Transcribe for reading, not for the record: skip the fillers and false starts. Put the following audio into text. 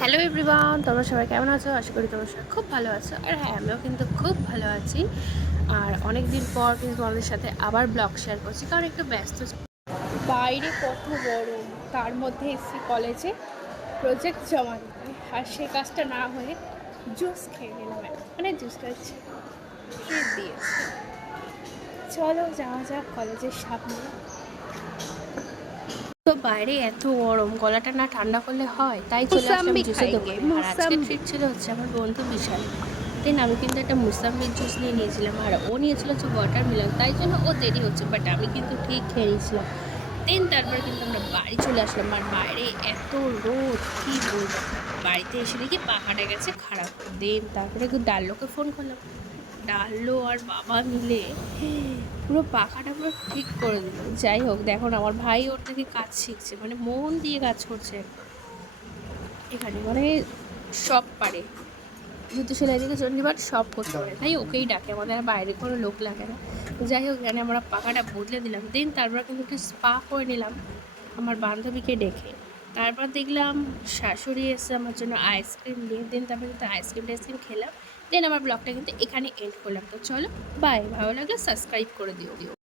Hello everyone, তোমরা সবাই কেমন আছো? আশা করি তোমরা সবাই খুব ভালো আছো। আর হ্যাঁ, আমিও কিন্তু খুব ভালো আছি। আর অনেক দিন পর কিন্তু তোমাদের সাথে আবার ব্লগ শেয়ার করছি, কারণ একটু ব্যস্ত বাইরে কত গরম, তার মধ্যে এসছি কলেজে প্রজেক্ট জমা দিতে। আর সেই কাজটা না হয়ে জুস খেয়ে নিলাম। মানে জুসটা ট্রিট দিয়েছে। চলো যাওয়া যাক কলেজের সামনে। তো বাইরে এত গরম, গলাটা না ঠান্ডা করলে হয়, তাই চলে আসলাম জুসের দোকানে। আর আজকে ট্রিট ছিল হচ্ছে আমার বন্ধু বিশাল। দেন আমি কিন্তু একটা মুসাম্বির জুস নিয়ে নিয়েছিলাম, আর ও নিয়েছিল হচ্ছে ওয়াটারমেলন, তাই জন্য ও দেরি হচ্ছে, বাট আমি কিন্তু ঠিক খেয়ে নিয়েছিলাম। দেন তারপর কিন্তু আমরা বাড়ি চলে আসলাম। আর বাইরে এত রোদ, কি বলবো। বাড়িতে এসে দেখি পাখাটা গেছে খারাপ। দেন তারপরে ডাল্লোকে ফোন করলাম। ডাল্লো আর বাবা মিলে পুরো পাখাটা পুরো ঠিক করে দিল। যাই হোক, দেখো না, আমার ভাই ওর থেকে কাজ শিখছে, মানে মন দিয়ে কাজ করছে এখানে, মানে সব পারে। জুতো সেলাই থেকে চণ্ডীপাঠ সব করতে পারে, তাই ওকেই ডাকে, আমাদের আর বাইরে কোনো লোক লাগে না। যাই হোক, এখানে আমরা পাখাটা বদলে দিলাম। দেন তারপর কিন্তু একটু স্পা করে নিলাম আমার বান্ধবীকে ডেকে। তারপর দেখলাম শাশুড়ি এসে আমার জন্য আইসক্রিম নিয়ে। দেন তারপর কিন্তু আইসক্রিম খেলাম। দেন আমার ব্লগটা কিন্তু এখানে এন্ড করলাম। তো চলো, বাই। ভালো লাগলে সাবস্ক্রাইব করে দিও।